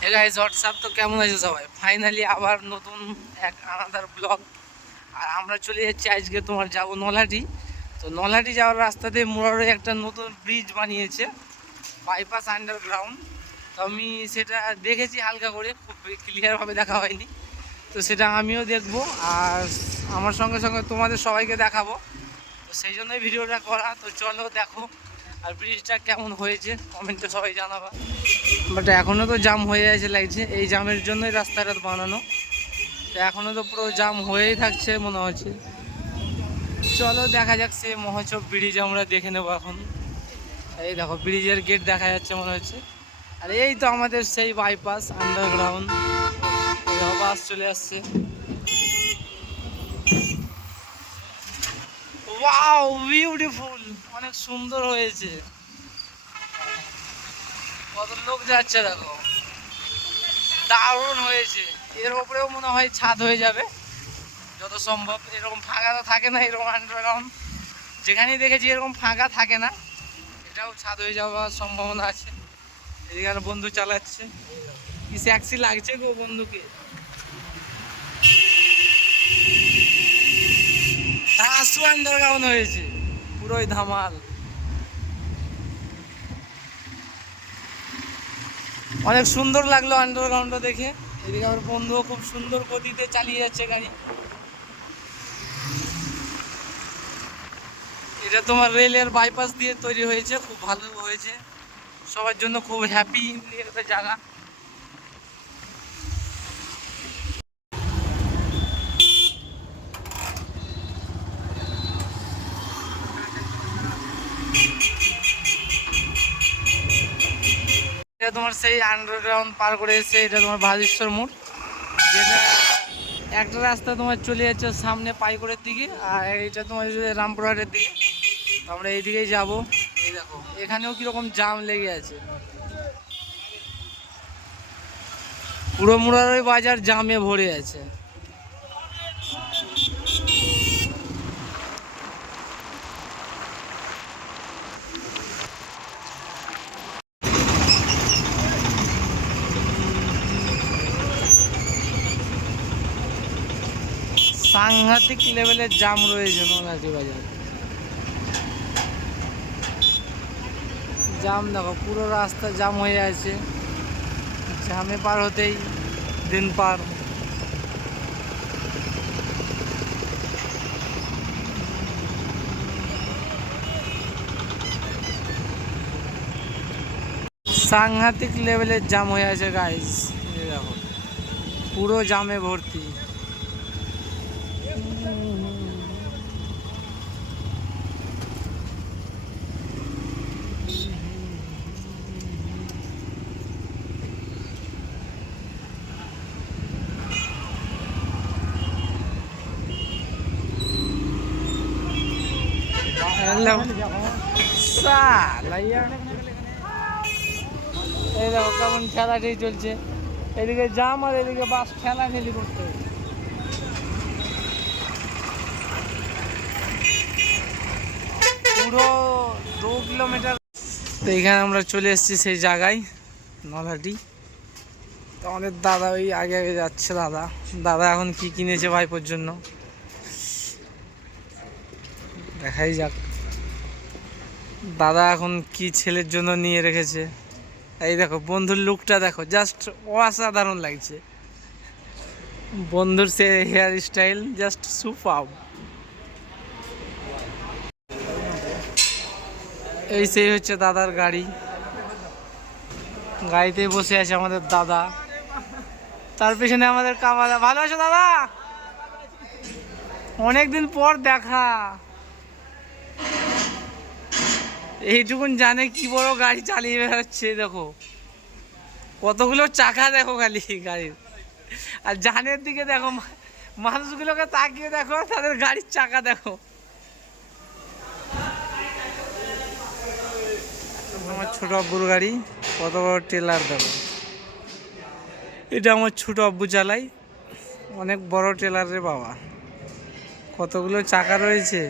Hey guys WhatsApp, তো কেমন আছে সবাই? ফাইনালি আবার নতুন এক আনাদার ব্লগ। আর আমরা চলে যাচ্ছি আজকে যাব নলহাটি। তো নলহাটি যাওয়ার রাস্তাতে মোড়ারে একটা নতুন ব্রিজ বানিয়েছে, বাইপাস আন্ডারগ্রাউন্ড। তো আমি সেটা দেখেছি হালকা করে, খুব ক্লিয়ারভাবে দেখা হয়নি। তো সেটা আমিও দেখব, আর আমার সঙ্গে সঙ্গে তোমাদের সবাইকে দেখাবো। তো সেই জন্যই ভিডিওটা করা। তো চলো দেখো, আর ব্রিজটা কেমন হয়েছে কমেন্টে সবাই জানাবা। বাট এখনও তো জাম হয়ে আছে লাগছে, এই জামের জন্যই রাস্তাটা বানানো। তো এখনও তো পুরো জাম হয়েই থাকছে মনে হচ্ছে। চলো দেখা যাক, সে মহোৎসব ব্রিজ আমরা দেখে নেবো এখন। এই দেখো ব্রিজের গেট দেখা যাচ্ছে মনে হচ্ছে। আর এই তো আমাদের সেই বাইপাস আন্ডারগ্রাউন্ড, বাস চলে আসছে। ওয়াও বিউটিফুল, অনেক সুন্দর হয়েছে। কত লোক যাচ্ছে দেখো, দারুণ হয়েছে। এর উপরেও মনে হয় ছাদ হয়ে যাবে যত সম্ভব। এরকম ফাঁকা তো থাকে না, এরকম আন্ডারগ্রাউন্ড যেখানেই দেখেছি এরকম ফাঁকা থাকে না। এটাও ছাদ হয়ে যাওয়ার সম্ভাবনা আছে। এদিকে বন্ধু চালাচ্ছে, কি ট্যাক্সি লাগছে গো বন্ধুকে। আসু আন্ডারগ্রাউন্ড হয়েছে, পুরোই ধামাল। অনেক সুন্দর লাগলো আন্ডারগ্রাউন্ডটা দেখে। এদিকে আমার বন্ধুও খুব সুন্দর গতিতে চালিয়ে যাচ্ছে গাড়ি। এটা তোমার রেলের বাইপাস দিয়ে তৈরি হয়েছে, খুব ভালো হয়েছে, সবার জন্য খুব হ্যাপি একটা জায়গা। এটা তোমার সেই আন্ডারগ্রাউন্ড পার করে এসে এটা তোমার ভাজেশ্বর মোড়, যেটা একটা রাস্তা তোমার চলে যাচ্ছে সামনে পাইকড়ের দিকে, আর এটা তোমার রামপুরহাটের দিকে। তো আমরা এই দিকেই যাবো। এই দেখো এখানেও কিরকম জাম লেগে আছে, পুরো মুরারই বাজার জামে ভরে আছে। সাংঘাতিক লেভেলের জাম রয়েছে নলহাটি বাজার। জাম দেখো, পুরো রাস্তা জাম হয়ে আছে, জামে পার হতেই দিন পার। সাংঘাতিক লেভেলের জাম হয়ে আছে গাইস, দেখো পুরো জামে ভর্তি। এই দেখো কেমন ঠেলাঠেলি চলছে, এদিকে জাম আর এদিকে বাস ঠেলাঠেলি করতে। পুরো 2 কিলোমিটার। তো এখানে আমরা চলে এসেছি সেই জায়গায়, নলহাটি। তো আমাদের দাদা ওই আগে আগে যাচ্ছে। দাদা দাদা এখন কি কিনেছে ভাইপোর জন্য, দেখাই যাক দাদা এখন কি ছেলের জন্য নিয়ে রেখেছে। এই দেখো বন্ধুর লুকটা দেখো, জাস্ট অসাধারণ লাগছে। বন্ধুর সে হেয়ার স্টাইল জাস্ট সুপার। এই সেই হচ্ছে দাদার গাড়ি, গাড়িতে বসে আছে আমাদের দাদা, তার পেছনে আমাদের কামাদা। ভালো আছো দাদা? অনেকদিন পর দেখা। এইটুকুন জানে কি বড় গাড়ি চালিয়ে বেড়াচ্ছে, দেখো কতগুলো চাকা দেখো খালি গাড়ির। আর জানের দিকে দেখো, মানুষগুলোকে তাকিয়ে দেখো, তাদের গাড়ির চাকা দেখো। আমার ছোট আব্বুর গাড়ি, কত বড় টেলার দেখো। এটা আমার ছোট আব্বু চালাই, অনেক বড় টেলার রে বাবা, কতগুলো চাকা রয়েছে।